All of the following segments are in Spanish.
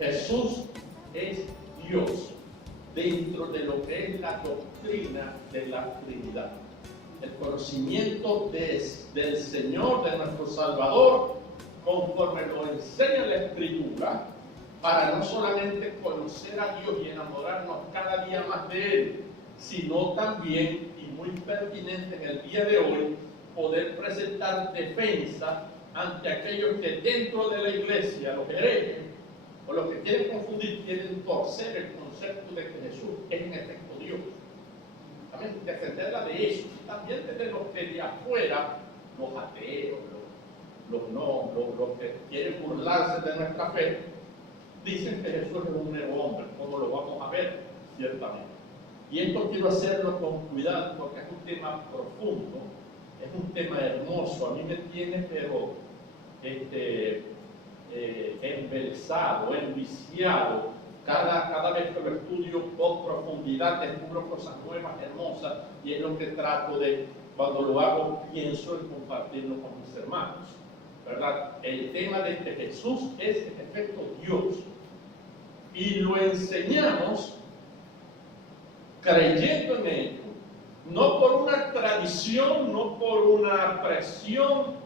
Jesús es Dios dentro de lo que es la doctrina de la Trinidad. El conocimiento del Señor, de nuestro Salvador, conforme lo enseña la Escritura, para no solamente conocer a Dios y enamorarnos cada día más de Él, sino también, y muy pertinente en el día de hoy, poder presentar defensa ante aquellos que dentro de la iglesia, los herejes, o los que quieren confundir, quieren torcer el concepto de que Jesús es en efecto Dios. También defenderla de eso, y también desde los que de afuera, los ateos, los que quieren burlarse de nuestra fe, dicen que Jesús es un nuevo hombre, como lo vamos a ver ciertamente. Y esto quiero hacerlo con cuidado porque es un tema profundo, es un tema hermoso, a mí me tiene pero embelesado, enviciado. Cada vez que lo estudio con profundidad descubro cosas nuevas, hermosas, y es lo que trato de, cuando lo hago, pienso en compartirlo con mis hermanos, ¿verdad? El tema de que Jesús es en efecto Dios, y lo enseñamos creyendo en ello, no por una tradición, no por una presión,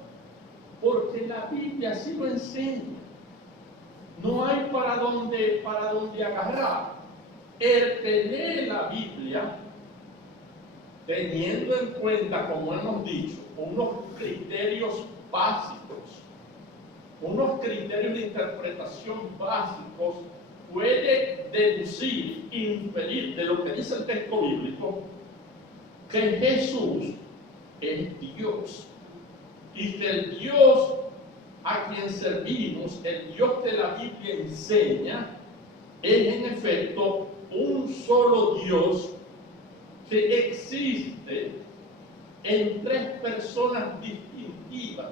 porque la Biblia así lo enseña. No hay para dónde agarrar. El que lee la Biblia, teniendo en cuenta, como hemos dicho, unos criterios básicos, unos criterios de interpretación básicos, puede deducir, inferir de lo que dice el texto bíblico, que Jesús es Dios. Y que el Dios a quien servimos, el Dios que la Biblia enseña, es en efecto un solo Dios que existe en tres personas distintas,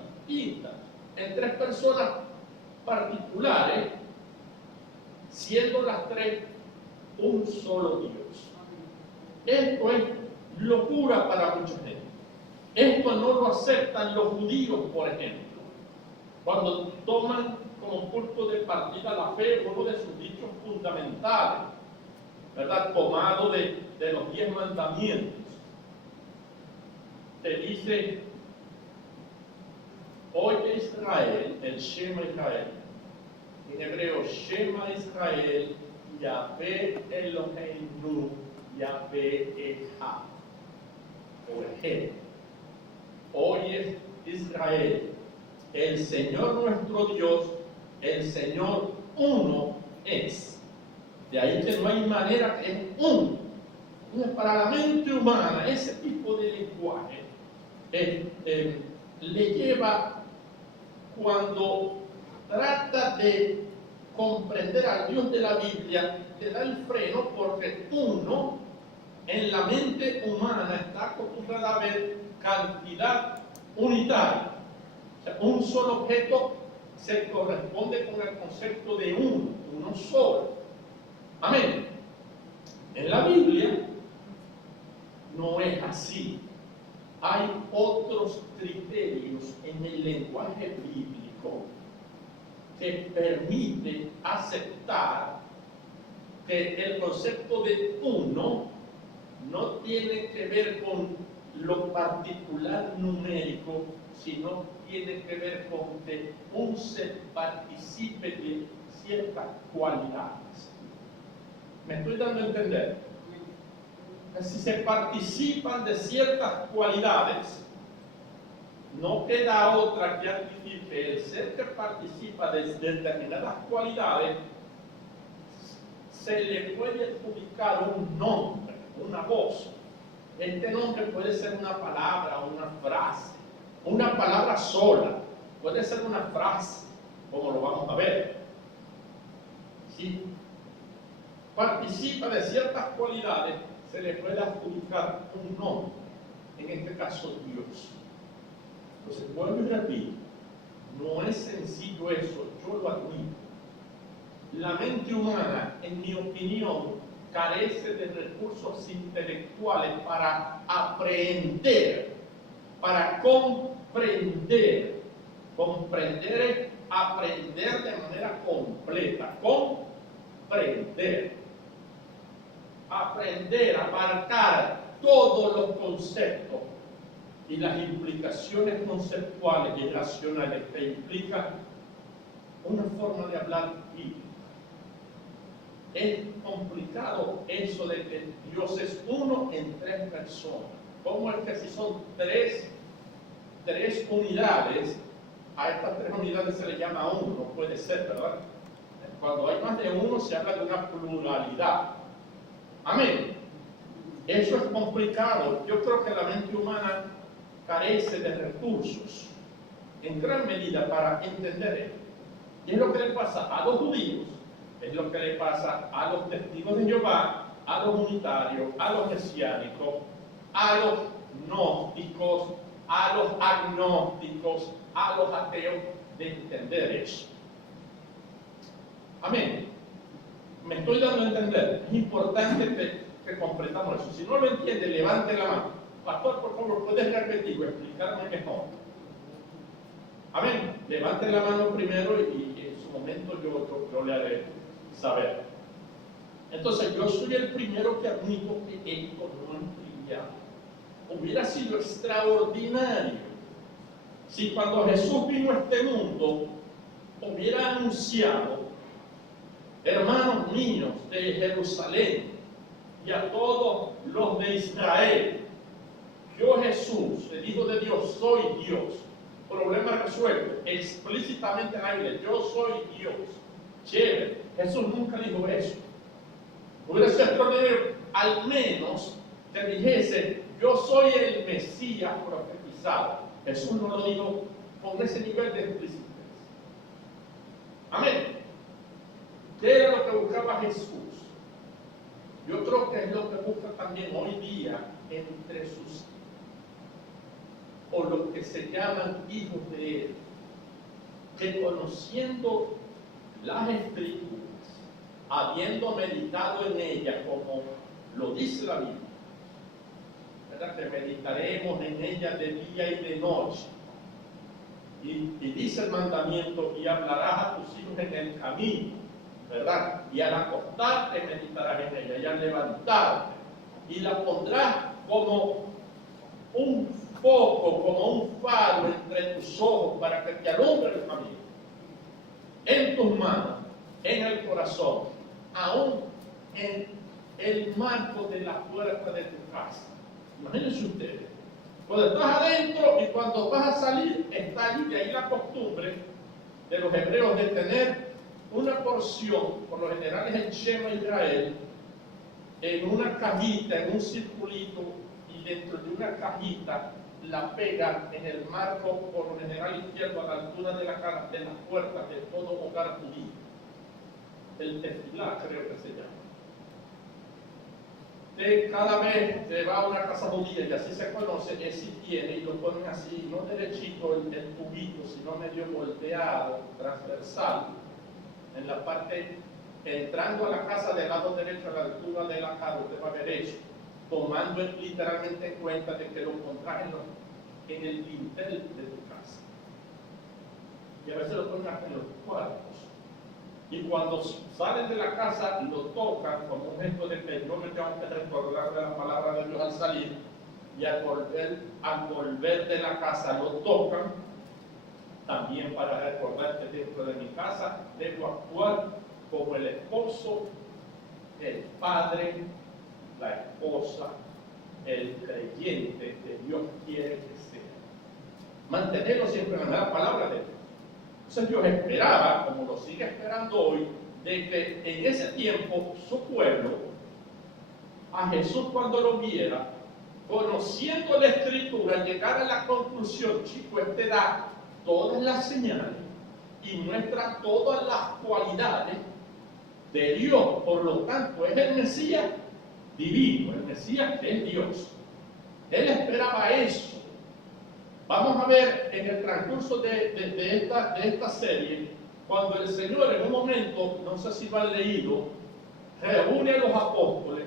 en tres personas particulares, siendo las tres un solo Dios. Esto es locura para mucha gente. Esto no lo aceptan los judíos, por ejemplo, cuando toman como punto de partida la fe, uno de sus dichos fundamentales, ¿verdad? Tomado de los 10 mandamientos. Te dice: oye Israel, el Shema Israel. En hebreo, Shema Israel, Yahvé Eloheinu, Yahvé Echad. O Ejed. Oye Israel, el Señor nuestro Dios, el Señor uno es. De ahí que no hay manera que es uno. Entonces, para la mente humana, ese tipo de lenguaje le lleva, cuando trata de comprender al Dios de la Biblia, le da el freno, porque uno, en la mente humana, está acostumbrada a ver cantidad unitaria. O sea, un solo objeto se corresponde con el concepto de uno solo. Amén. En la Biblia no es así. Hay otros criterios en el lenguaje bíblico que permiten aceptar que el concepto de uno no tiene que ver con lo particular numérico, sino tiene que ver con que un ser participe de ciertas cualidades. ¿Me estoy dando a entender? Si se participan de ciertas cualidades, no queda otra que admitir que el ser que participa de determinadas cualidades se le puede adjudicar un nombre, una voz. Este nombre puede ser una palabra, una frase, una palabra sola, puede ser una frase, como lo vamos a ver. Si participa de ciertas cualidades, se le puede adjudicar un nombre, en este caso Dios. Entonces, vuelvo y repito, no es sencillo eso, yo lo admito. La mente humana, en mi opinión, carece de recursos intelectuales para aprender, para comprender. Comprender es aprender de manera completa, aprender a abarcar todos los conceptos y las implicaciones conceptuales y racionales que implica una forma de hablar bíblica. Es complicado eso de que Dios es uno en tres personas. ¿Cómo es que si son tres unidades, a estas tres unidades se le llama uno? No puede ser, ¿verdad? Cuando hay más de uno se habla de una pluralidad. Amén. Eso es complicado. Yo creo que la mente humana carece de recursos en gran medida para entender esto. Y es lo que le pasa a los judíos, es lo que le pasa a los testigos de Jehová, a los unitarios, a los mesiánicos, a los gnósticos, a los agnósticos, a los ateos, de entender eso. Amén. Me estoy dando a entender. Es importante que comprendamos eso. Si no lo entiende, levante la mano. Pastor, por favor, ¿puedes repetir o explicarme mejor? Amén. Levante la mano primero y en su momento yo le haré saber. Entonces, yo soy el primero que admito que esto no es trivial. Hubiera sido extraordinario si cuando Jesús vino a este mundo hubiera anunciado: hermanos míos de Jerusalén y a todos los de Israel, yo Jesús, el Hijo de Dios, soy Dios. Problema resuelto, explícitamente en la Biblia: yo soy Dios. Chévere. Jesús nunca dijo eso. Hubiera sido extraordinario al menos que dijese: yo soy el Mesías profetizado. Jesús no lo dijo con ese nivel de explícitez. Amén. ¿Qué era lo que buscaba Jesús? Yo creo que es lo que busca también hoy día entre sus, o los que se llaman hijos de Él, que conociendo las Escrituras, habiendo meditado en ellas, como lo dice la Biblia, ¿verdad? Que meditaremos en ellas de día y de noche. Y dice el mandamiento: y hablarás a tus hijos en el camino, ¿verdad? Y al acostarte meditarás en ella, y al levantarte, y la pondrás como un foco, como un faro entre tus ojos, para que te alumbre el camino, en tus manos, en el corazón, aún en el marco de la puerta de tu casa. Imagínense ustedes, cuando estás adentro y cuando vas a salir, está allí. De ahí la costumbre de los hebreos de tener una porción, por lo general es el Shema Israel, en una cajita, en un circulito, y dentro de una cajita la pega en el marco, por lo general izquierdo, a la altura de las puertas de todo hogar judío. El tefilá, creo que se llama. Cada vez se va a una casa judía, y así se conoce, ese tiene, y lo ponen así, no derechito el tubito, sino medio volteado, transversal, en la parte, entrando a la casa del lado derecho, a la altura de la cara. Usted va a ver eso, tomando literalmente en cuenta de que lo pondrás en el dintel de tu casa. Y a veces lo ponen en los cuartos. Y cuando salen de la casa, lo tocan como un gesto de que yo me tengo que recordar de la palabra de Dios al salir. Y al volver de la casa lo tocan, también para recordar que dentro de mi casa debo actuar como el esposo, el padre, la esposa, el creyente que Dios quiere que sea. Mantenerlo siempre en la palabra de Dios. Entonces Dios esperaba, como lo sigue esperando hoy, de que en ese tiempo su pueblo, a Jesús cuando lo viera, conociendo la Escritura, llegara a la conclusión: chico, este da todas las señales y muestra todas las cualidades de Dios. Por lo tanto, es el Mesías divino, el Mesías que es Dios. Él esperaba eso. Vamos a ver en el transcurso de esta serie, cuando el Señor en un momento, no sé si lo han leído, reúne a los apóstoles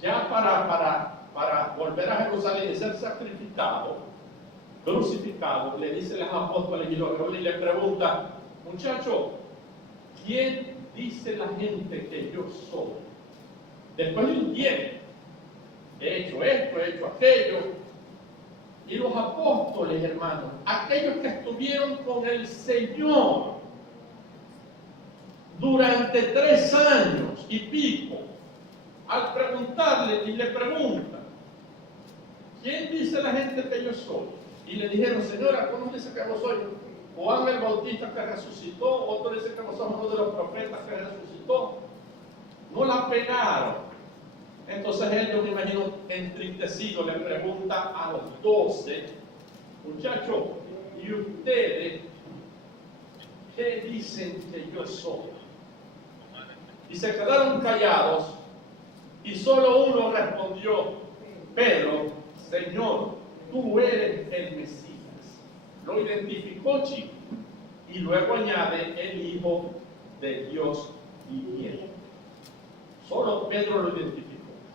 ya para volver a Jerusalén y ser sacrificado, crucificado. Le dice a los apóstoles y los reúne y le pregunta: muchachos, ¿quién dice la gente que yo soy? Después de un tiempo, he hecho esto, he hecho aquello. Y los apóstoles, hermanos, aquellos que estuvieron con el Señor durante 3 años y pico, al preguntarle y le preguntan, ¿quién dice la gente que yo soy? Y le dijeron, Señora, ¿cómo dice que vos sois? Juan el Bautista que resucitó, otro dice que vos sos uno de los profetas que resucitó. No la pegaron. Entonces ellos, me imagino, entristecidos, le preguntan a los 12, muchachos, ¿y ustedes qué dicen que yo soy? Y se quedaron callados, y solo uno respondió, Pedro, Señor, tú eres el Mesías. Lo identificó, chico, y luego añade el Hijo de Dios viviente. Solo Pedro lo identificó.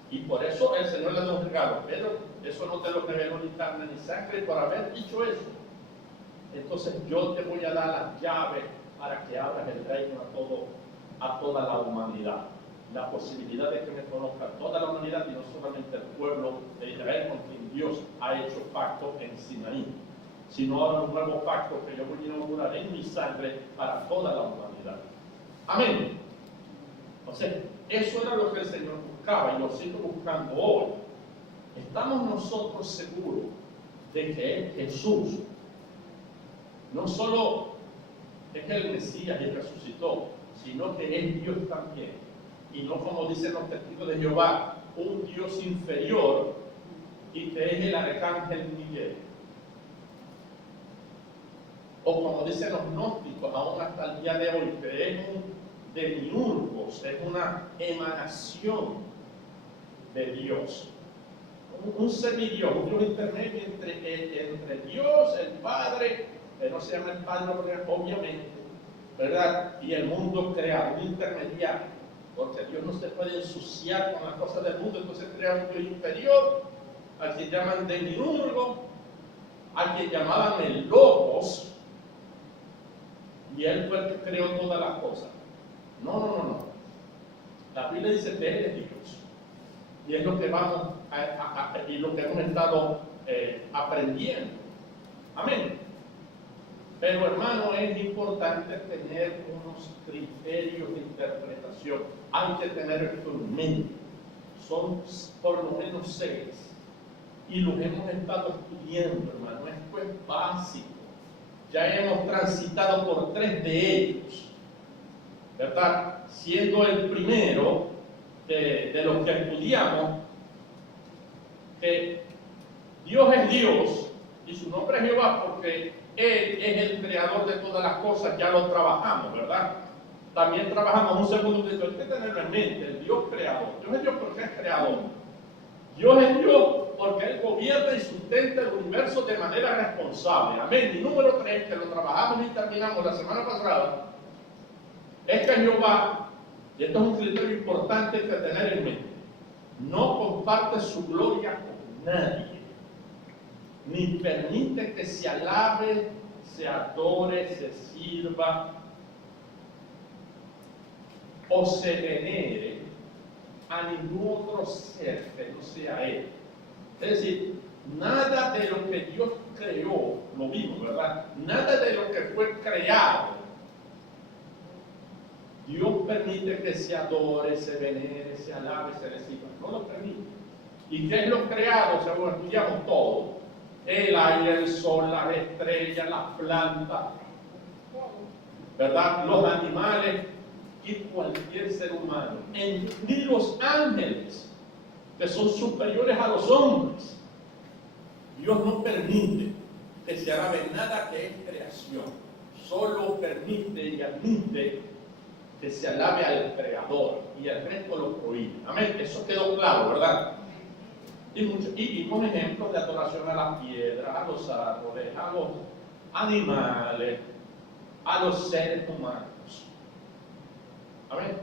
Y por eso el Señor le dio un regalo. Pedro, eso no te lo reveló ni carne ni sangre por haber dicho eso. Entonces yo te voy a dar las llaves para que abras el reino a toda la humanidad. La posibilidad de que me conozca toda la humanidad y no solamente el pueblo de Israel con quien Dios ha hecho pacto en Sinaí, sino ahora un nuevo pacto que yo voy a inaugurar en mi sangre para toda la humanidad. Amén. Entonces, eso era lo que el Señor buscaba y lo sigue buscando hoy. ¿Estamos nosotros seguros de que es Jesús? No solo es el Mesías y resucitó, sino que es Dios también. Y no como dicen los testigos de Jehová, un Dios inferior y que es el arcángel Miguel. O como dicen los gnósticos, aún hasta el día de hoy, que es un demiurgos, es una emanación de Dios. Un semidios, un Dios intermedio entre Dios, el Padre, que no se llama el Padre obviamente, ¿verdad? Y el mundo creado, un intermediario. Porque Dios no se puede ensuciar con las cosas del mundo, entonces crea un Dios inferior, al que llaman demiurgo, al que llamaban el Logos, y él fue el que creó todas las cosas. No. La Biblia dice que él es Dios. Y es lo que vamos y lo que hemos estado aprendiendo. Amén. Pero hermano, es importante tener unos criterios de interpretación. Hay que tener esto en mente. Son por lo menos 6. Y los hemos estado estudiando, hermano. Esto es básico. Ya hemos transitado por 3 de ellos, ¿verdad? Siendo el primero de los que estudiamos, que Dios es Dios y su nombre es Jehová porque Él es el creador de todas las cosas, ya lo trabajamos, ¿verdad? También trabajamos un segundo que hay que tenerlo en mente, el Dios creador. Dios es Dios porque es creador. Dios es Dios porque Él gobierna y sustenta el universo de manera responsable. Amén. Y número 3, que lo trabajamos y terminamos la semana pasada, es que Jehová, y esto es un criterio importante que tener en mente, no comparte su gloria con nadie, ni permite que se alabe, se adore, se sirva o se venere a ningún otro ser que no sea Él. Es decir, nada de lo que Dios creó, lo vimos, ¿verdad? Nada de lo que fue creado, Dios permite que se adore, se venere, se alabe, se reciba. No lo permite. ¿Y qué es lo creado? Según estudiamos todo. El aire, el sol, las estrellas, las plantas, ¿verdad? Los animales y cualquier ser humano. Ni los ángeles, que son superiores a los hombres. Dios no permite que se alabe nada que es creación. Solo permite y admite que se alabe al Creador y el resto lo prohíbe. Amén. Eso quedó claro, ¿verdad? Y vimos ejemplos de adoración a las piedras, a los árboles, a los animales, a los seres humanos. Amén.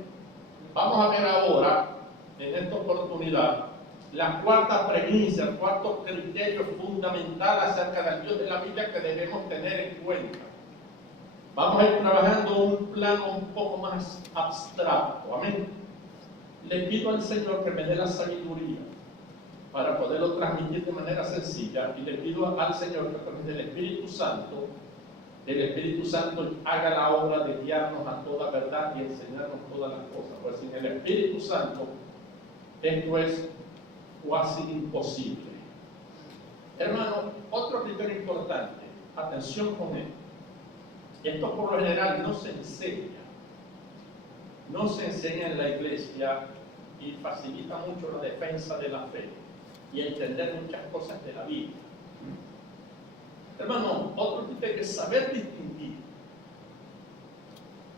Vamos a ver ahora, en esta oportunidad, la cuarta premisa, el cuarto criterio fundamental acerca del Dios de la Biblia que debemos tener en cuenta. Vamos a ir trabajando un plano un poco más abstracto. Amén. Le pido al Señor que me dé la sabiduría para poderlo transmitir de manera sencilla, y le pido al Señor que a través del Espíritu Santo, haga la obra de guiarnos a toda verdad y enseñarnos todas las cosas. Pues sin el Espíritu Santo esto es casi imposible. Hermano, otro criterio importante, atención con esto. Esto por lo general no se enseña en la iglesia, y facilita mucho la defensa de la fe y entender muchas cosas de la Biblia. Hermano, otro criterio es saber distinguir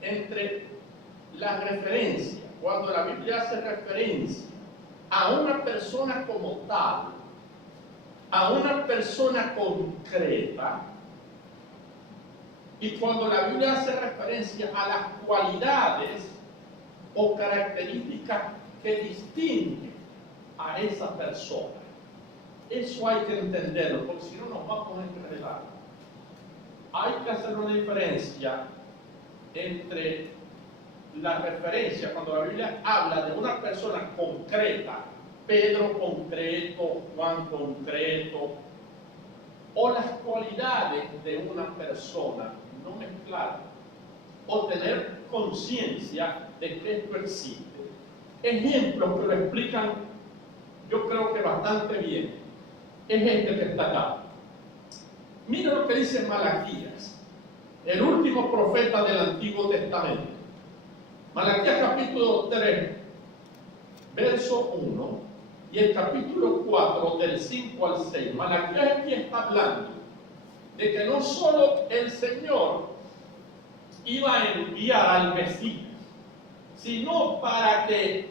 entre la referencia, cuando la Biblia hace referencia a una persona como tal, a una persona concreta, y cuando la Biblia hace referencia a las cualidades o características que distinguen a esa persona. Eso hay que entenderlo, porque si no nos vamos a enredar. Hay que hacer una diferencia entre la referencia, cuando la Biblia habla de una persona concreta, Pedro concreto, Juan concreto, o las cualidades de una persona, no mezclar, o tener conciencia de que esto existe. Ejemplos que lo explican, yo creo que bastante bien, es este que está acá. Mira lo que dice Malaquías, el último profeta del Antiguo Testamento. Malaquías capítulo 3, verso 1, y el capítulo 4, del 5 al 6. Malaquías aquí está hablando de que no solo el Señor iba a enviar al Mesías, sino para que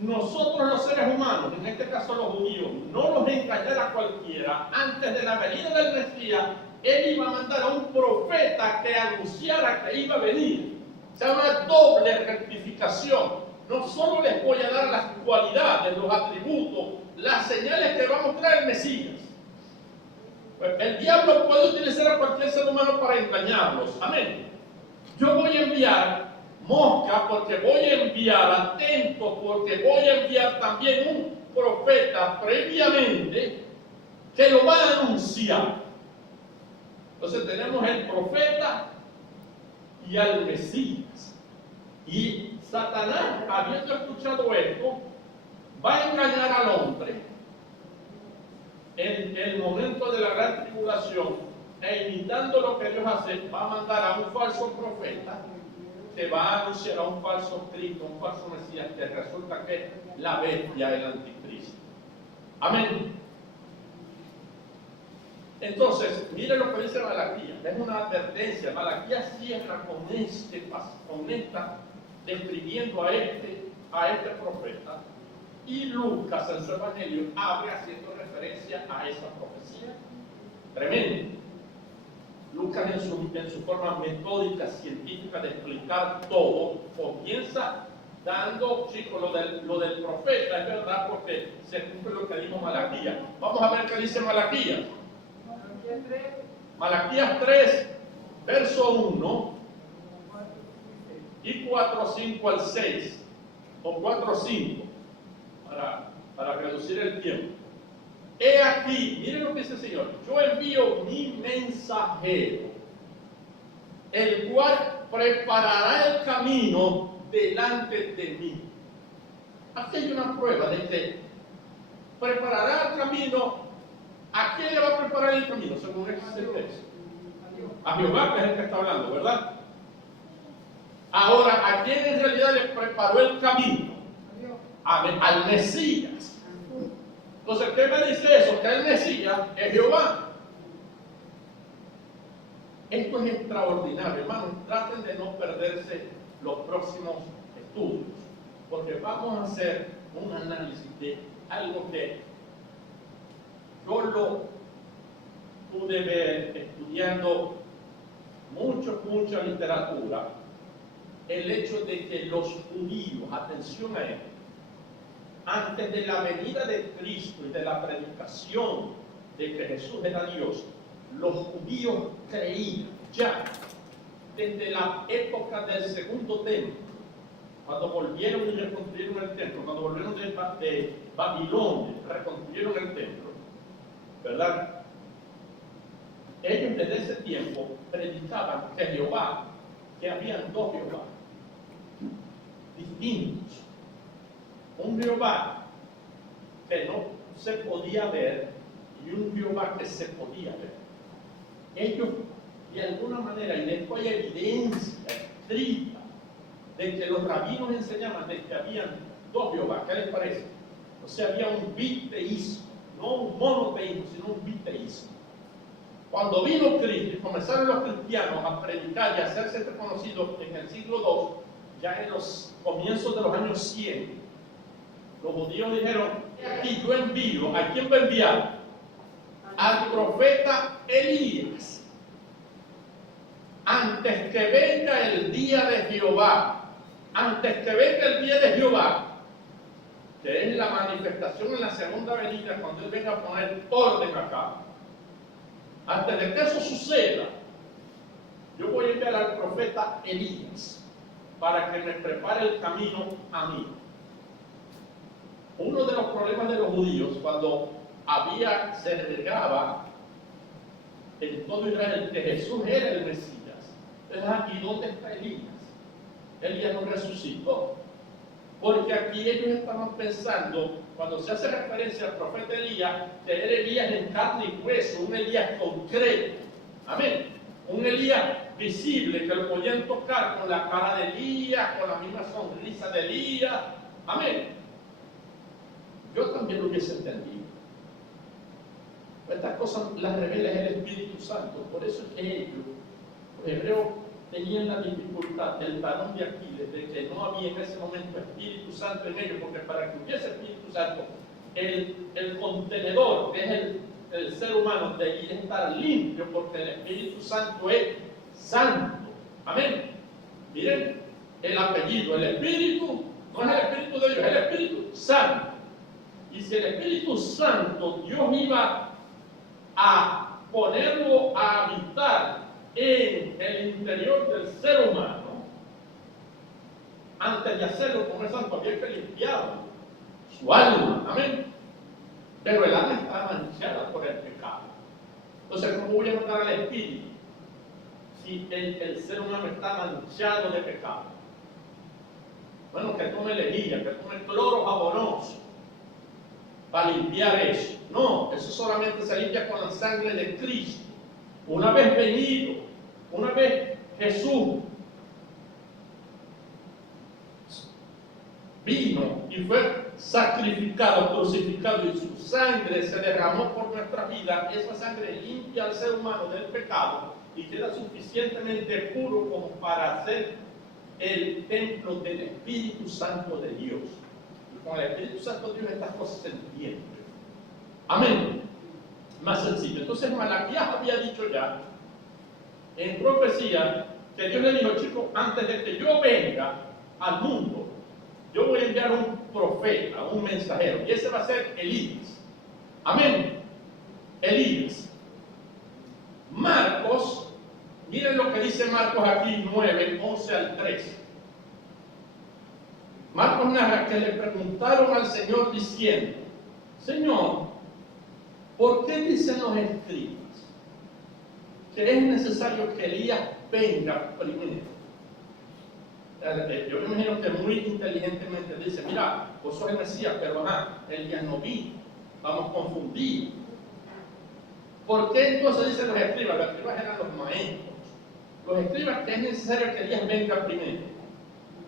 nosotros los seres humanos, en este caso los judíos, no los engañara cualquiera. Antes de la venida del Mesías, Él iba a mandar a un profeta que anunciara que iba a venir. O sea, una doble rectificación. No solo les voy a dar las cualidades, los atributos, las señales que va a mostrar el Mesías. Pues el diablo puede utilizar a cualquier ser humano para engañarlos. Amén. Yo voy a enviar mosca, porque voy a enviar atentos, porque voy a enviar también un profeta previamente que lo va a anunciar. Entonces tenemos el profeta y al Mesías. Y Satanás, habiendo escuchado esto, va a engañar al hombre en el momento de la gran tribulación, e imitando lo que Dios hace, va a mandar a un falso profeta que va a anunciar a un falso Cristo, un falso Mesías, que resulta que es la bestia, el anticristo. Amén. Entonces, mire lo que dice Malaquías, es una advertencia. Malaquías cierra con esta, describiendo a este profeta, y Lucas en su evangelio abre haciendo referencia a esa profecía. Tremendo. Lucas en su forma metódica, científica de explicar todo, comienza dando, chicos, lo del profeta, es verdad, porque se cumple lo que dijo Malaquías. Vamos a ver qué dice Malaquías. Malaquías 3, verso 1 y 4, 5 al 6, o 4, 5, para reducir el tiempo. He aquí, miren lo que dice el Señor: yo envío mi mensajero, el cual preparará el camino delante de mí. Aquí hay una prueba de que preparará el camino. ¿A quién le va a preparar el camino? Según este texto. A Jehová, que es el que está hablando, ¿verdad? Ahora, ¿a quién en realidad le preparó el camino? Al Mesías. Entonces, ¿qué me dice eso? Que el Mesías es Jehová. Esto es extraordinario, hermanos. Traten de no perderse los próximos estudios, porque vamos a hacer un análisis de algo que yo lo pude ver estudiando mucha literatura. El hecho de que los judíos, atención a esto, antes de la venida de Cristo y de la predicación de que Jesús era Dios, los judíos creían ya desde la época del segundo templo, cuando volvieron y reconstruyeron el templo, cuando volvieron de Babilonia, reconstruyeron el templo, ¿verdad? Ellos desde ese tiempo predicaban que Jehová, que habían dos Jehová distintos. Un Jehová que no se podía ver y un Jehová que se podía ver. Ellos, de alguna manera, y después hay evidencia escrita de que los rabinos enseñaban de que habían dos Jehová. ¿Qué les parece? O sea, había un biteísmo, no un monoteísmo, sino un biteísmo. Cuando vino Cristo y comenzaron los cristianos a predicar y a hacerse reconocidos en el siglo II, ya en los comienzos de los años 100, los judíos dijeron: aquí yo envío, ¿a quién va a enviar? Al profeta Elías, antes que venga el día de Jehová, antes que venga el día de Jehová, que es la manifestación en la segunda venida, cuando Él venga a poner orden acá. Antes de que eso suceda, yo voy a enviar al profeta Elías para que me prepare el camino a mí. Uno de los problemas de los judíos, cuando se regaba en todo Israel que Jesús era el Mesías, entonces aquí, ¿dónde está Elías? Elías no resucitó, porque aquí ellos estaban pensando, cuando se hace referencia al profeta Elías, que era Elías en carne y hueso, un Elías concreto, amén, un Elías visible, que lo podían tocar con la cara de Elías, con la misma sonrisa de Elías, amén. Yo también lo hubiese entendido. Estas cosas las revela el Espíritu Santo. Por eso es que ellos, los hebreos, tenían la dificultad del talón de Aquiles de que no había en ese momento Espíritu Santo en ellos, porque para que hubiese Espíritu Santo, el contenedor, que es el ser humano, debía estar limpio, porque el Espíritu Santo es santo. Amén. Miren, el apellido, el Espíritu, no es el Espíritu de Dios, es el Espíritu Santo. Y si el Espíritu Santo Dios iba a ponerlo a habitar en el interior del ser humano, antes de hacerlo con el santo había que limpiarlo, su alma, amén. Pero el alma estaba manchada por el pecado. Entonces, ¿cómo voy a mandar al Espíritu si el ser humano está manchado de pecado? Bueno, que tome lejía, que tome cloro jabonoso para limpiar eso. No, eso solamente se limpia con la sangre de Cristo. Una vez venido, una vez Jesús vino y fue sacrificado, crucificado, y su sangre se derramó por nuestra vida, esa sangre limpia al ser humano del pecado y queda suficientemente puro como para hacer el templo del Espíritu Santo de Dios. Con el Espíritu Santo de Dios estas cosas se entienden. Amén. Más sencillo. Entonces Malaquías había dicho ya en profecía que Dios le dijo: chicos, antes de que yo venga al mundo, yo voy a enviar un profeta, un mensajero, y ese va a ser Elías. Amén. Elías. Marcos, miren lo que dice Marcos aquí 9, 11 al 13. Marcos narra que le preguntaron al Señor diciendo: Señor, ¿por qué dicen los escribas que es necesario que Elías venga primero? Yo me imagino que muy inteligentemente dice: mira, vos sos el Mesías, pero Elías no vino, vamos confundidos. ¿Por qué entonces dicen los escribas? Los escribas eran los maestros. Los escribas que es necesario que Elías venga primero,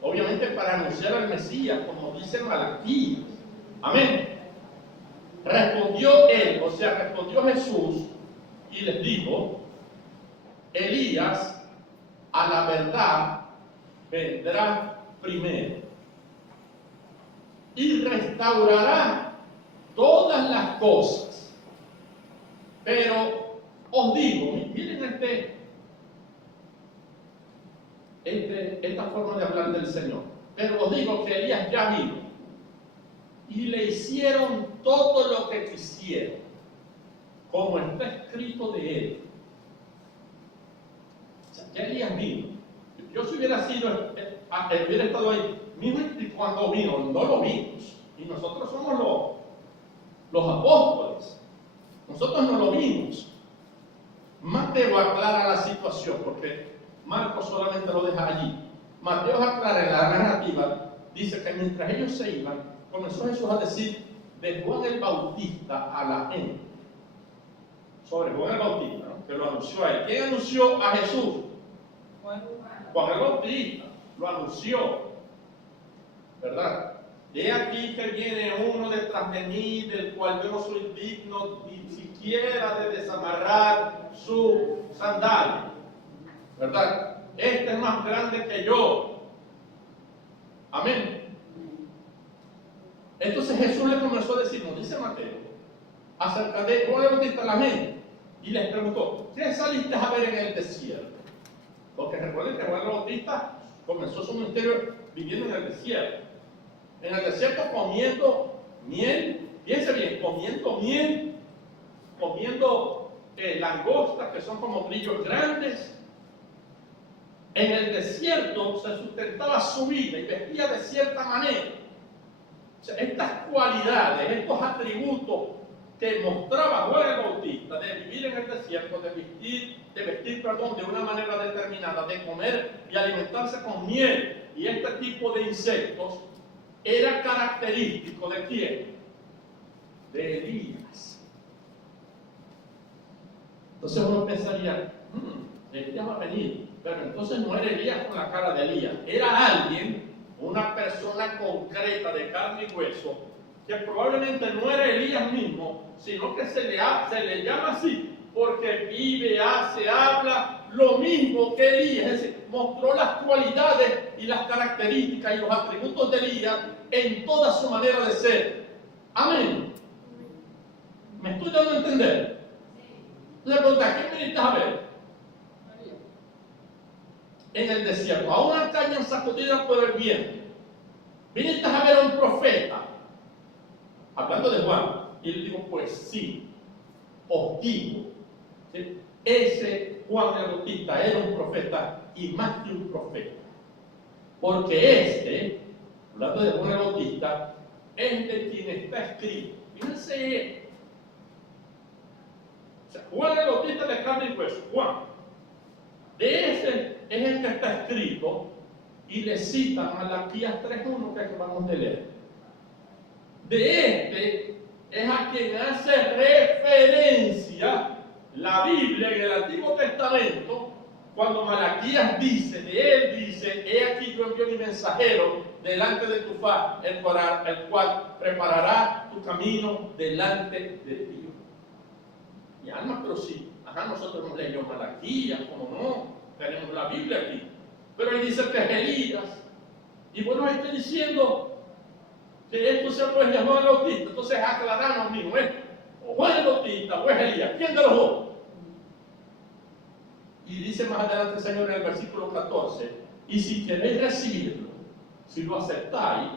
obviamente para anunciar al Mesías, como dice Malaquías. Amén. Respondió él, o sea, respondió Jesús y les dijo: Elías, a la verdad, vendrá primero y restaurará todas las cosas. Pero os digo, miren esta forma de hablar del Señor. Pero os digo que Elías ya vino y le hicieron todo lo que quisieron, como está escrito de él. O sea, ya Elías vino. yo si hubiera sido, hubiera estado ahí, mismo y cuando vino, no lo vimos. Y nosotros somos los apóstoles. Nosotros no lo vimos. Mateo aclara la situación, porque Marcos solamente lo deja allí. Mateo aclara en la narrativa, dice que mientras ellos se iban, comenzó Jesús a decir de Juan el Bautista a la gente. Sobre Juan el Bautista, ¿no? Que lo anunció a él. ¿Quién anunció a Jesús? Juan el Bautista lo anunció, ¿verdad? De aquí que viene uno detrás de mí, del cual yo no soy digno ni siquiera de desamarrar su sandalia, ¿verdad? Este es más grande que yo. Amén. Entonces Jesús le comenzó a decir, nos dice Mateo, acerca de Juan el Bautista a la gente, y les preguntó, ¿qué saliste a ver en el desierto? Porque recuerden que Juan el Bautista comenzó su ministerio viviendo en el desierto. En el desierto comiendo miel, fíjense bien, comiendo miel, comiendo langostas que son como grillos grandes. En el desierto se sustentaba su vida y vestía de cierta manera. O sea, estas cualidades, estos atributos que mostraba Juan el Bautista de vivir en el desierto, de vestir de una manera determinada, de comer y alimentarse con miel y este tipo de insectos, era característico ¿de quién? De Elías. Entonces uno pensaría, Elías va a venir, pero entonces no era Elías con la cara de Elías, era alguien, una persona concreta de carne y hueso, que probablemente no era Elías mismo, sino que se le llama así, porque vive, hace, habla lo mismo que Elías, es decir, mostró las cualidades y las características y los atributos de Elías en toda su manera de ser. Amén. ¿Me estoy dando a entender? Le pregunté, ¿a quién viniste a ver? En el desierto, a una caña sacudida por el viento. ¿Viniste a ver a un profeta? Hablando de Juan. Y le digo, pues sí, os digo, ¿sí? Ese Juan el Bautista era un profeta y más que un profeta. Porque hablando de Juan el Bautista, es de quien está escrito. Fíjense, o sea, Juan el Bautista de carne y hueso, Juan. De ese es el que está escrito y le cita Malaquías 3:1 que acabamos de leer. De este es a quien hace referencia la Biblia en el Antiguo Testamento, cuando Malaquías dice, de él dice, he aquí yo envío mi mensajero delante de tu faz, el cual preparará tu camino delante de ti. Mi alma, pero sí, nosotros hemos leído Malaquías, como no, tenemos la Biblia aquí, pero él dice que es Elías, y bueno, estoy diciendo que esto se no es de Juan el Bautista, entonces aclaramos mismo, ¿es o Juan el Bautista o es Elías? ¿Quién de los dos? Y dice más adelante el Señor en el versículo 14, y si queréis recibirlo, si lo aceptáis,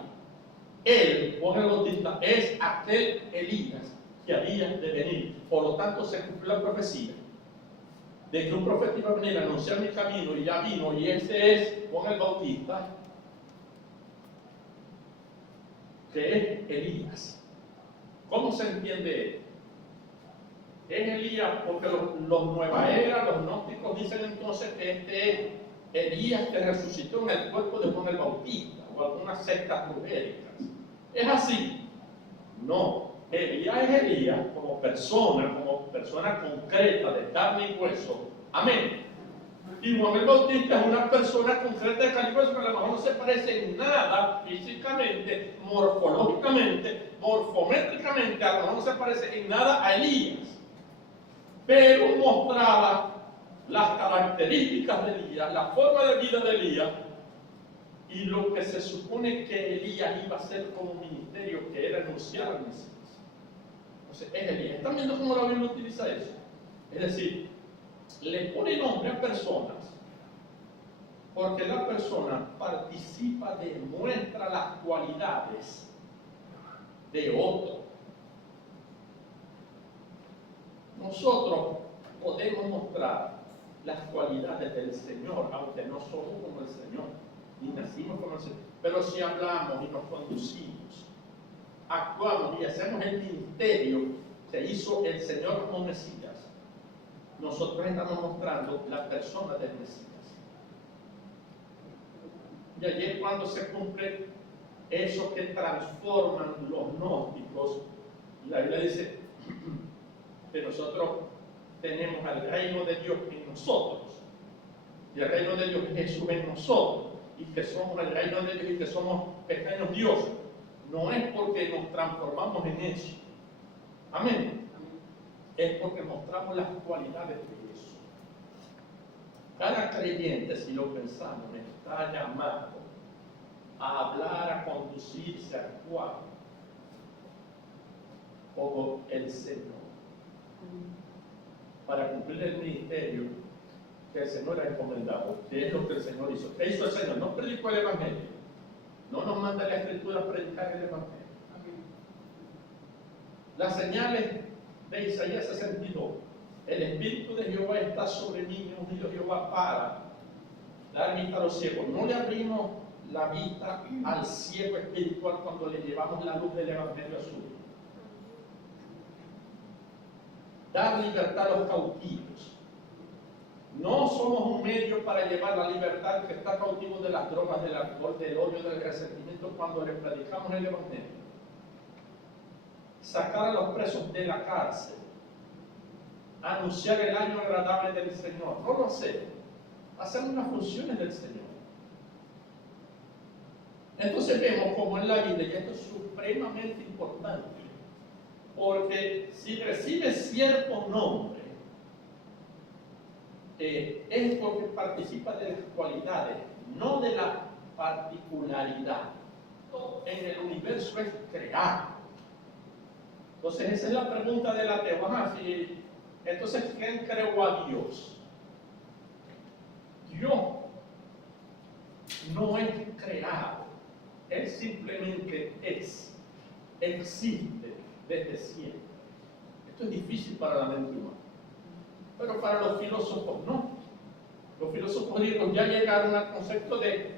él, Juan el Bautista, es aquel Elías que había de venir. Por lo tanto, se cumplió la profecía de que un profeta iba a venir a anunciar mi camino, y ya vino, y ese es Juan el Bautista, que es Elías. ¿Cómo se entiende esto? Es Elías porque los Nueva Era, los gnósticos dicen entonces que este es Elías que resucitó en el cuerpo de Juan el Bautista, o algunas sectas brujéricas. ¿Es así? No. Elías es Elías como persona concreta de carne y hueso. Amén. Y Juan el Bautista es una persona concreta de carne y hueso que a lo mejor no se parece en nada físicamente, morfológicamente, morfométricamente, a lo mejor no se parece en nada a Elías, pero mostraba las características de Elías, la forma de vida de Elías y lo que se supone que Elías iba a hacer como ministerio, que era anunciar al Mesías. Entonces es Elías. ¿Están viendo cómo la Biblia utiliza eso? Es decir, le pone nombre a personas porque la persona participa, demuestra las cualidades de otro. Nosotros podemos mostrar las cualidades del Señor, aunque no somos como el Señor, ni nacimos como el Señor. Pero si hablamos y nos conducimos, actuamos y hacemos el ministerio que hizo el Señor como Mesías, nosotros estamos mostrando la persona del Mesías. Y ayer cuando se cumple eso que transforman los gnósticos, la Biblia dice que nosotros tenemos al reino de Dios en nosotros, y el reino de Dios es Jesús en nosotros, y que somos el reino de Dios y que somos pequeños dioses. No es porque nos transformamos en eso, amén, es porque mostramos las cualidades de Jesús. Cada creyente, si lo pensamos, está llamado a hablar, a conducirse, a actuar como el Señor, para cumplir el ministerio que el Señor ha encomendado, que es lo que el Señor hizo. ¿Qué hizo el Señor? No predicó el Evangelio, no nos manda la Escritura a predicar el Evangelio. Las señales de Isaías 62: el Espíritu de Jehová está sobre mí, me ha ungido Jehová para dar vista a los ciegos. No le abrimos la vista al ciego espiritual cuando le llevamos la luz del Evangelio a su vida. Dar libertad a los cautivos. No somos un medio para llevar la libertad al que está cautivo de las drogas, del alcohol, del odio, del resentimiento cuando le predicamos el Evangelio. Sacar a los presos de la cárcel. Anunciar el año agradable del Señor. No lo hacemos. Hacemos las funciones del Señor. Entonces vemos como en la vida, y esto es supremamente importante, porque si recibe cierto nombre, es porque participa de las cualidades, no de la particularidad. Todo en el universo es creado. Entonces esa es la pregunta del ateo. Entonces, ¿quién creó a Dios? Dios no es creado, Él simplemente existe desde siempre. Esto es difícil para la mente humana, pero para los filósofos no. Los filósofos griegos ya llegaron al concepto de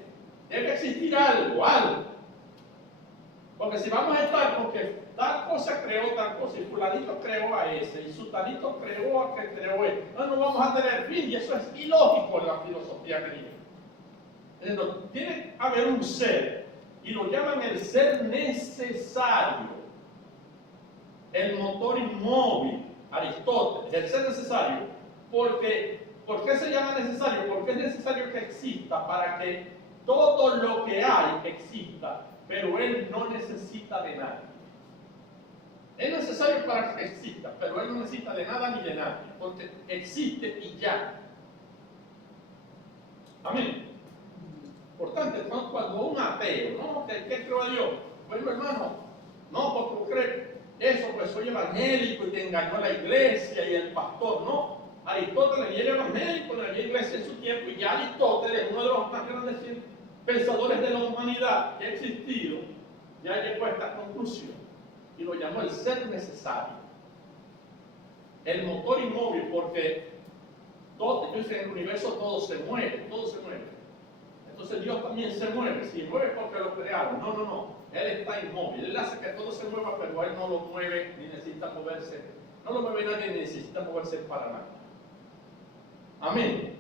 debe existir algo. Porque si vamos a estar porque tal cosa creó tal cosa, y fulanito creó a ese, y sutanito creó a que creó él, no vamos a tener fin, y eso es ilógico en la filosofía griega. Entonces, tiene que haber un ser, y lo llaman el ser necesario, el motor inmóvil, Aristóteles, el ser necesario. ¿Por qué se llama necesario? Porque es necesario que exista para que todo lo que hay exista, pero él no necesita de nadie. Es necesario para que exista, pero él no necesita de nada ni de nadie, porque existe y ya. Amén. Importante, cuando un ateo, ¿no? ¿Qué creo Dios? Bueno, hermano, no, porque tú crees eso, pues soy evangélico y te engañó la iglesia y el pastor, no. Aristóteles y el evangélico de la iglesia en su tiempo, y ya Aristóteles, uno de los más grandes pensadores de la humanidad que ha existido, ya llegó a esta conclusión y lo llamó el ser necesario, el motor inmóvil, porque todo, en el universo todo se mueve. Entonces Dios también se mueve. Si mueve porque lo crearon, no, Él está inmóvil, Él hace que todo se mueva, pero Él no lo mueve ni necesita moverse, no lo mueve nadie ni necesita moverse para nada. Amén.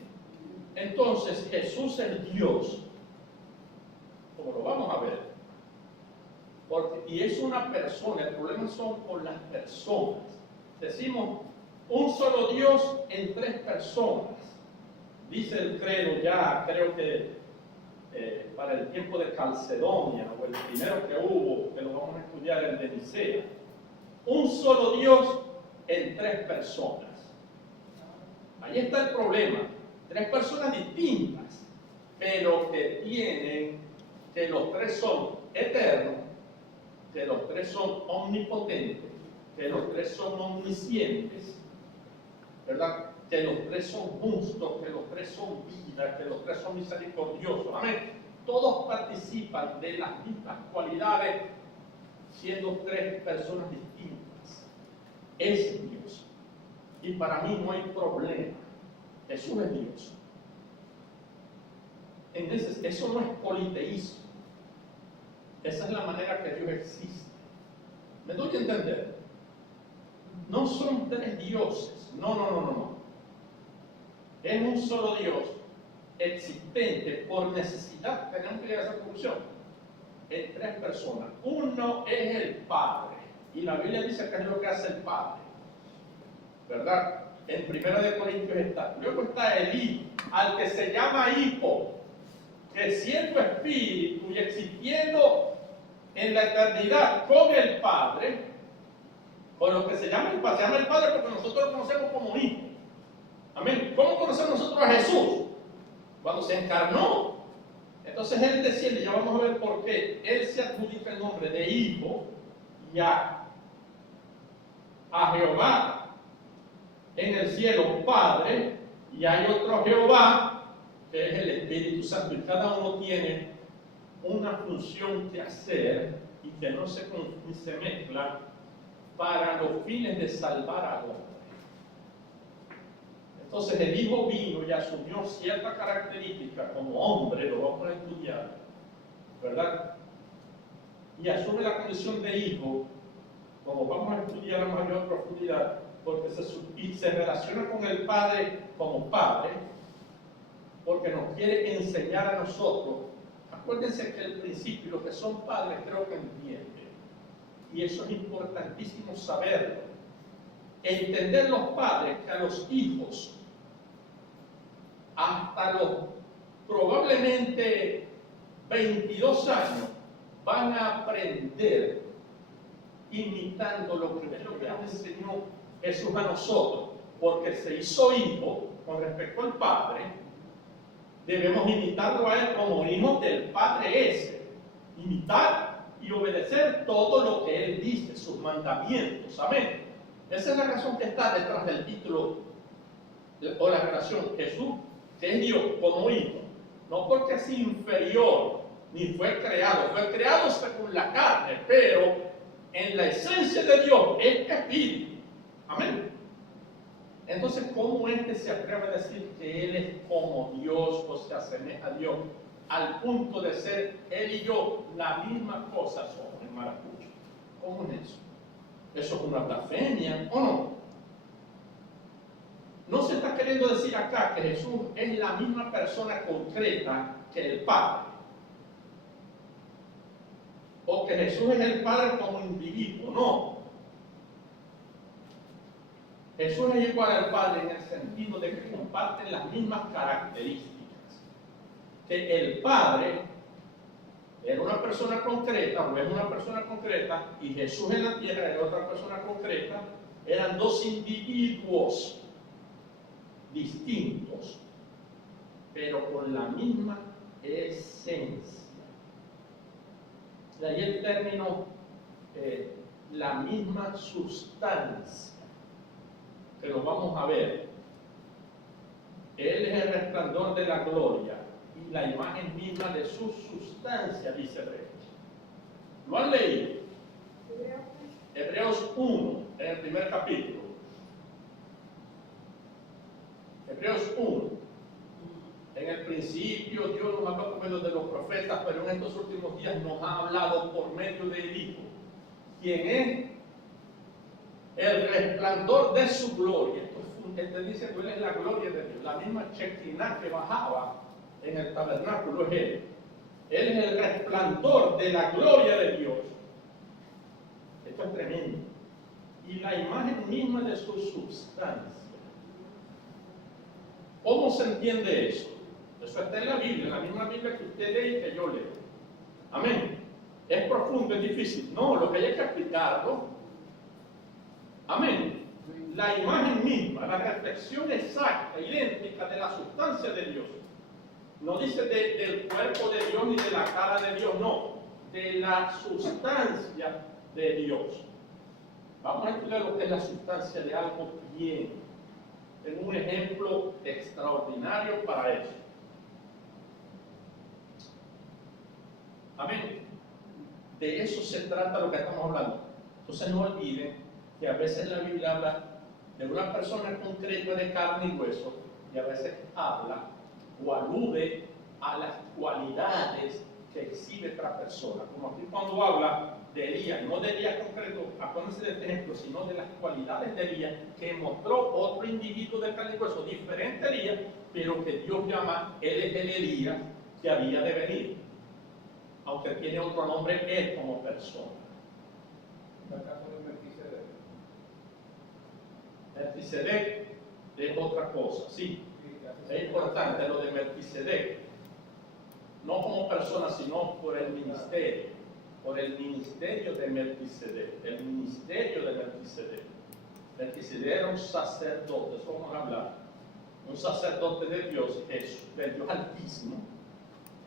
Entonces Jesús es Dios, como lo vamos a ver, y es una persona. El problema son con las personas. Decimos un solo Dios en tres personas, dice el credo, ya creo que para el tiempo de Calcedonia, o el primero que hubo, que lo vamos a estudiar, el de Nicea. Un solo Dios en tres personas. Ahí está el problema. Tres personas distintas, pero que los tres son eternos, que los tres son omnipotentes, que los tres son omniscientes, ¿verdad? Que los tres son justos, que los tres son vida, que los tres son misericordiosos. Amén. Todos participan de las mismas cualidades, siendo tres personas distintas. Es Dios. Y para mí no hay problema Jesús es Dios. Entonces, eso no es politeísmo. Esa es la manera que Dios existe. ¿Me doy a entender? No son tres dioses. No. Es un solo Dios existente por necesidad. Tenemos que llegar a esa conclusión. Es tres personas. Uno es el Padre. Y la Biblia dice que es lo que hace el Padre. ¿Verdad? En 1 Corintios está. Luego está el Hijo, al que se llama Hijo, que siendo espíritu y existiendo en la eternidad con el Padre, con lo que se llama el Padre. Se llama el Padre porque nosotros lo conocemos como Hijo. Amén. ¿Cómo conocemos nosotros a Jesús? Cuando se encarnó. Entonces Él desciende, ya vamos a ver por qué. Él se adjudica el nombre de Hijo y a Jehová en el cielo Padre, y hay otro Jehová que es el Espíritu Santo, y cada uno tiene una función que hacer y que no se mezcla para los fines de salvar al hombre. Entonces el Hijo vino y asumió cierta característica como hombre, lo vamos a estudiar, ¿verdad? Y asume la condición de Hijo, como vamos a estudiar a mayor profundidad, porque se relaciona con el Padre como Padre, porque nos quiere enseñar a nosotros. Acuérdense que el principio, los que son padres, creo que entienden. Y eso es importantísimo saberlo. Entender los padres que a los hijos, hasta los probablemente 22 años, van a aprender imitando lo que nos enseñó Jesús a nosotros, porque se hizo hijo con respecto al Padre. Debemos imitarlo a Él como hijos del Padre ese, imitar y obedecer todo lo que Él dice, sus mandamientos. Amén. Esa es la razón que está detrás del título o la relación. Jesús, que es Dios, como hijo, no porque es inferior ni fue creado según la carne, pero en la esencia de Dios es espíritu. Amén. Entonces, ¿cómo es que se atreve a decir que Él es como Dios o se asemeja a Dios al punto de ser Él y yo la misma cosa somos en maracucho? ¿Cómo es eso? ¿Eso es una blasfemia o no? No se está queriendo decir acá que Jesús es la misma persona concreta que el Padre, o que Jesús es el Padre como individuo, no. Jesús es igual al Padre en el sentido de que comparten las mismas características. Que el Padre era una persona concreta, o es una persona concreta, y Jesús en la tierra era otra persona concreta, eran dos individuos distintos, pero con la misma esencia. De ahí el término, la misma sustancia, que lo vamos a ver. Él es el resplandor de la gloria y la imagen misma de su sustancia, dice Hebreos. ¿Lo han leído? Hebreos 1, en el primer capítulo. Hebreos 1. En el principio Dios nos habló por medio de los profetas, pero en estos últimos días nos ha hablado por medio del Hijo, quien es el resplandor de su gloria. Él dice que Él es la gloria de Dios, la misma Shekinah que bajaba en el tabernáculo es Él. Él es el resplandor de la gloria de Dios. Esto es tremendo. Y la imagen misma de su sustancia. ¿Cómo se entiende eso? Eso está en la Biblia, la misma Biblia que usted lee y que yo leo. Amén. ¿Es profundo, es difícil? No, lo que hay que explicarlo. Amén. La imagen misma, la reflexión exacta, idéntica de la sustancia de Dios. No dice del cuerpo de Dios ni de la cara de Dios, no. De la sustancia de Dios. Vamos a estudiar lo que es la sustancia de algo bien. Tengo un ejemplo extraordinario para eso. Amén. De eso se trata lo que estamos hablando. Entonces no olviden que a veces la Biblia habla de una persona concreta de carne y hueso, y a veces habla o alude a las cualidades que exhibe otra persona. Como aquí cuando habla de Elías, no de Elías concreto, acuérdense de este ejemplo, sino de las cualidades de Elías que mostró otro individuo de carne y hueso, diferente a Elías, pero que Dios llama, él es el Elías que había de venir, aunque tiene otro nombre él como persona. ¿El caso de Melquisedec? Melquisedec es otra cosa, sí. Es importante lo de Melquisedec, no como persona, sino por el ministerio de Melquisedec, el ministerio de Melquisedec. Melquisedec era un sacerdote, eso vamos a hablar, un sacerdote de Dios, del Dios Altísimo.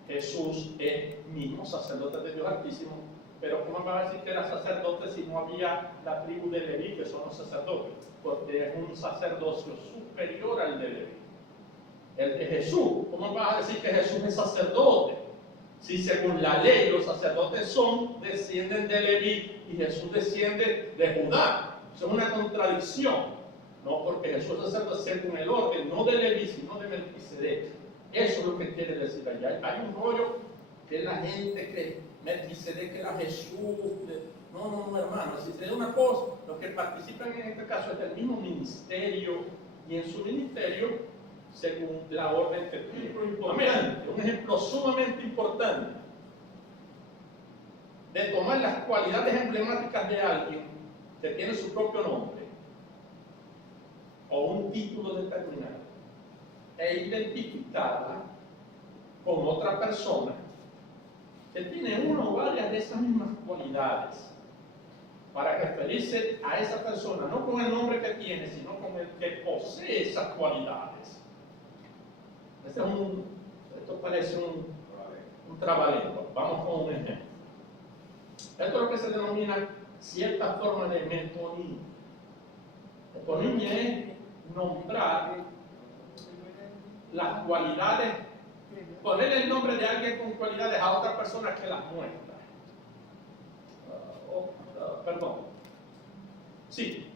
Jesús es mismo sacerdote de Dios Altísimo, pero ¿cómo va a decir que era sacerdote si no había la tribu de Leví, que son los sacerdotes? Porque es un sacerdocio superior al de Leví. El de Jesús, ¿cómo vas a decir que Jesús es sacerdote? Si según la ley los sacerdotes descienden de Leví y Jesús desciende de Judá. Eso es una contradicción, ¿no? Porque Jesús es sacerdote según el orden, no de Leví, sino de Melquisedec. Eso es lo que quiere decir allá. Hay un rollo que la gente cree, Melquisedec era Jesús. No, hermano, si es una cosa, los que participan en este caso es del mismo ministerio, y en su ministerio según la orden que tiene. Amén. Un ejemplo sumamente importante de tomar las cualidades emblemáticas de alguien que tiene su propio nombre o un título determinado e identificarla con otra persona que tiene una o varias de esas mismas cualidades para referirse a esa persona, no con el nombre que tiene, sino con el que posee esas cualidades. Esto parece un trabalengua. Vamos con un ejemplo. Esto es lo que se denomina cierta forma de metonimia. Metonimia es nombrar las cualidades, poner el nombre de alguien con cualidades a otra persona que las muestra. Perdón. Sí.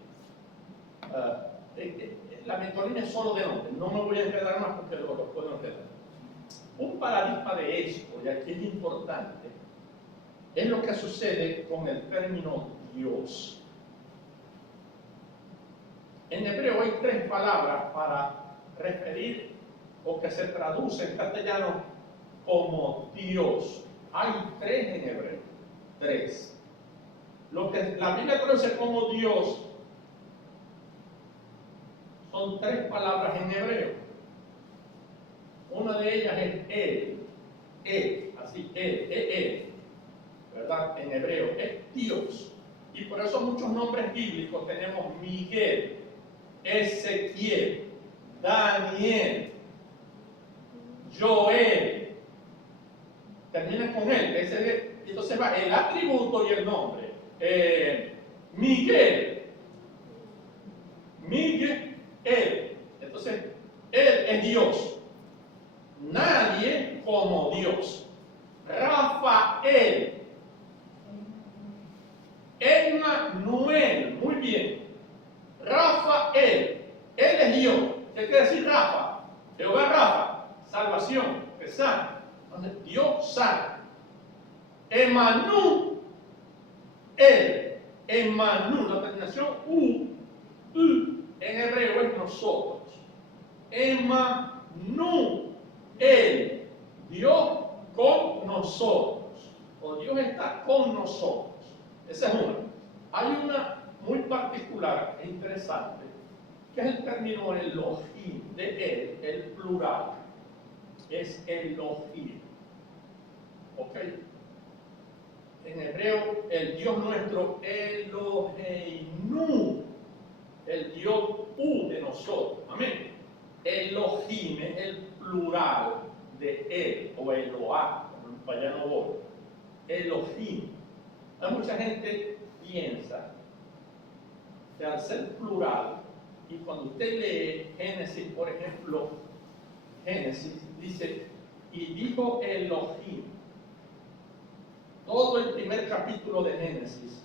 La metonimia es solo de nombre, no me voy a enredar más porque lo puedo enredar. Un paradigma de esto, y aquí es importante, es lo que sucede con el término Dios. En hebreo hay 3 palabras para referir o que se traduce en castellano como Dios. Hay 3 en hebreo, 3. Lo que la Biblia traduce como Dios son 3 palabras en hebreo. Una de ellas es así, ¿verdad? En hebreo es Dios. Y por eso muchos nombres bíblicos tenemos Miguel, Ezequiel, Daniel, Joel. Termina con él. Entonces va el atributo y el nombre. Miguel. Entonces, él es Dios. Nadie como Dios. Rafael. Emmanuel. Muy bien. Rafael. Él es Dios. ¿Qué quiere decir Rafa? Jehová Rafa. Salvación. Que sana. Entonces, Dios sana. Emmanuel. Emmanuel. La terminación U. En hebreo es nosotros. Emmanuel. Dios con nosotros. O Dios está con nosotros. Esa es una. Hay una muy particular e interesante, que es el término Elohim, de él, el plural. Es Elohim. ¿Ok? En hebreo, el Dios nuestro, Eloheinu. El Dios U de nosotros. Amén. Elohim es el plural de él, o Eloah, como en payano voy. Elohim. Hay mucha gente piensa que al ser plural, y cuando usted lee Génesis, por ejemplo, Génesis dice, y dijo Elohim. Todo el primer capítulo de Génesis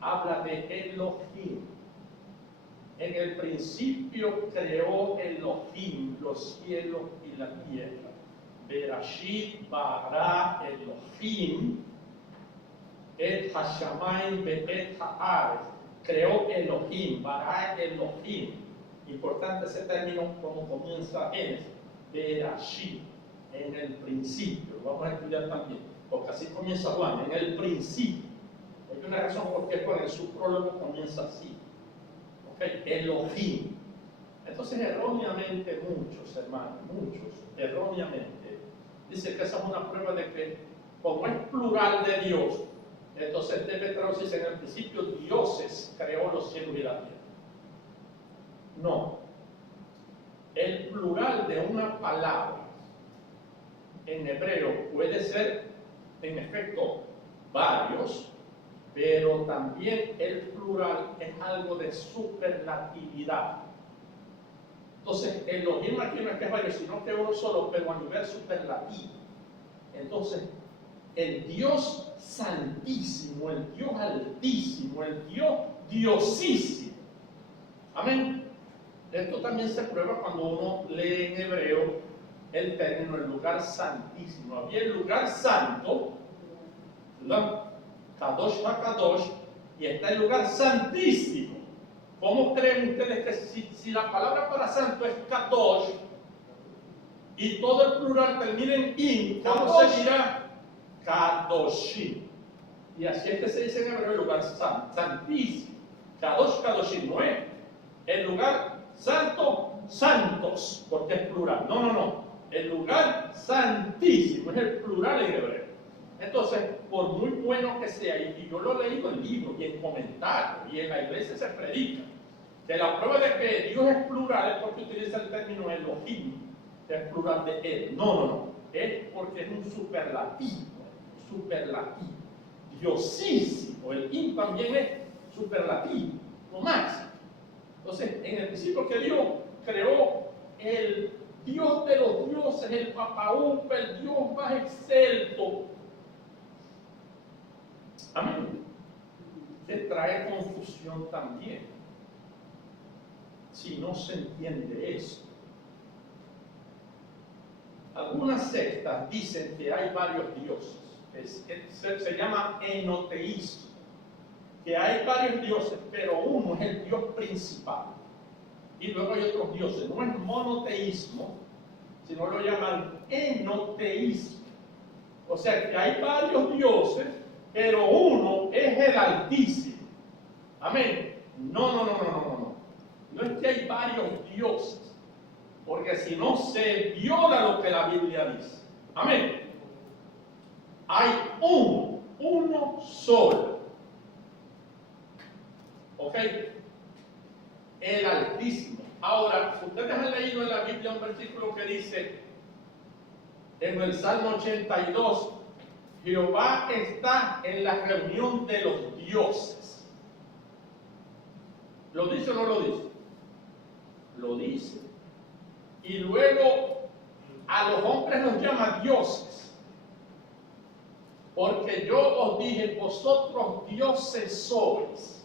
habla de Elohim. En el principio creó Elohim los cielos y la tierra. Berashit bara Elohim et hashamayim ve'et haaretz. Creó Elohim, bara Elohim. Importante ese término como comienza Génesis. Berashit, en el principio. Lo vamos a estudiar también, porque así comienza Juan, en el principio. Hay una razón por qué con su prólogo comienza así. Elohim. Entonces, erróneamente, muchos hermanos, erróneamente, dicen que esa es una prueba de que, como es plural de Dios, entonces debe traducirse en el principio, dioses creó los cielos y la tierra. No. El plural de una palabra en hebreo puede ser, en efecto, varios, pero también el plural es algo de superlatividad. Entonces, Elohim aquí no es que es varios, sino que uno solo, pero a nivel superlativo. Entonces, el Dios santísimo, el Dios altísimo, el Dios diosísimo. Amén. Esto también se prueba cuando uno lee en hebreo el término el lugar santísimo. Había el lugar santo, ¿verdad? Kadosh HaKadosh, y está el lugar santísimo. ¿Cómo creen ustedes que si la palabra para santo es Kadosh y todo el plural termina en in, ¿cómo se dirá? Kadoshim. Y así es que se dice en hebreo el lugar santísimo. Kadosh Kadoshim, no es el lugar santo, santos, porque es plural. No. El lugar santísimo es el plural en hebreo. Entonces, por muy bueno que sea, y yo lo he leído en libros y en comentarios, y en la iglesia se predica, que la prueba de que Dios es plural es porque utiliza el término Elohim, que es plural de Él. No. Es porque es un superlativo. Diosísimo. El im también es superlativo, lo máximo. Entonces, en el principio que Dios creó el Dios de los dioses, el Papaupa, el Dios más excelso. Amén. Que trae confusión también si no se entiende eso. Algunas sectas dicen que hay varios dioses. Se llama enoteísmo. Que hay varios dioses, pero uno es el Dios principal. Y luego hay otros dioses. No es monoteísmo, sino lo llaman enoteísmo. O sea que hay varios dioses, pero uno es el Altísimo. Amén. No. No es que hay varios dioses, porque si no se viola lo que la Biblia dice. Amén. Hay uno solo. ¿Ok? El Altísimo. Ahora, ustedes han leído en la Biblia un versículo que dice, en el Salmo 82, Jehová está en la reunión de los dioses. ¿Lo dice o no lo dice? Lo dice. Y luego a los hombres los llama dioses. Porque yo os dije, vosotros dioses sois,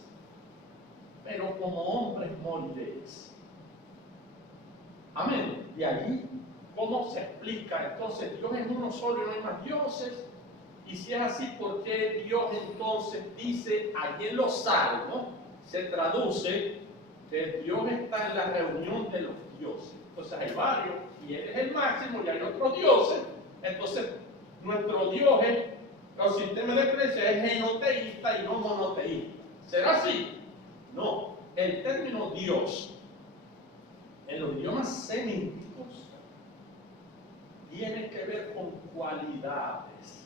pero como hombres moriréis. Amén. De allí, ¿cómo se explica? Entonces, Dios es uno solo y no hay más dioses. Y si es así, ¿por qué Dios entonces dice allí en los Salmos, se traduce que Dios está en la reunión de los dioses? Entonces hay varios, y Él es el máximo, y hay otros dioses. Entonces, nuestro Dios es, el sistema de creencia es enoteísta y no monoteísta. ¿Será así? No. El término Dios, en los idiomas semíticos, tiene que ver con cualidades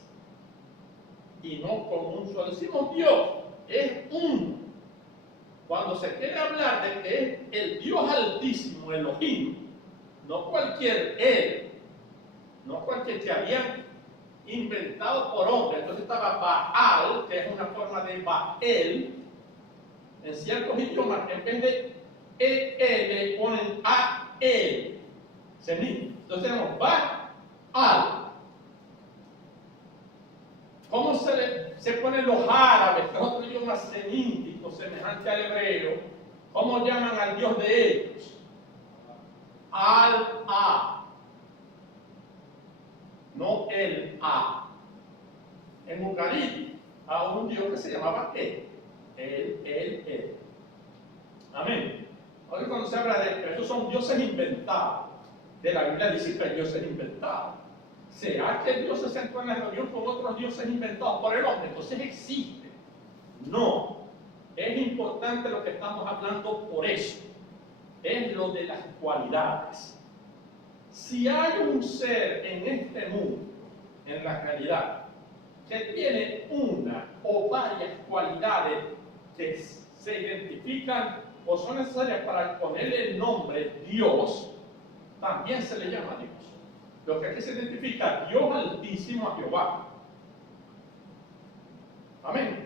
y no con un solo. Decimos Dios, es uno. Cuando se quiere hablar de que es el Dios altísimo, Elohim, no cualquier Él, no cualquier que habían inventado por hombre. Entonces estaba Baal, que es una forma de Baal. En ciertos idiomas, en vez de le ponen A-L. Entonces tenemos Baal. ¿Cómo se ponen los árabes, que es otro idioma semítico, semejante al hebreo? ¿Cómo llaman al Dios de ellos? Al-A. No el A. En Ugarit, a un Dios que se llamaba él. Amén. Ahora cuando se habla de que estos son dioses inventados, de la Biblia dice que hay dioses inventados. ¿Será que Dios se sentó en la reunión con otros dioses inventados por el hombre? Entonces existe. No. Es importante lo que estamos hablando por eso. Es lo de las cualidades. Si hay un ser en este mundo, en la realidad, que tiene una o varias cualidades que se identifican o son necesarias para ponerle el nombre Dios, también se le llama Dios. Lo que aquí se identifica Dios Altísimo a Jehová. Amén.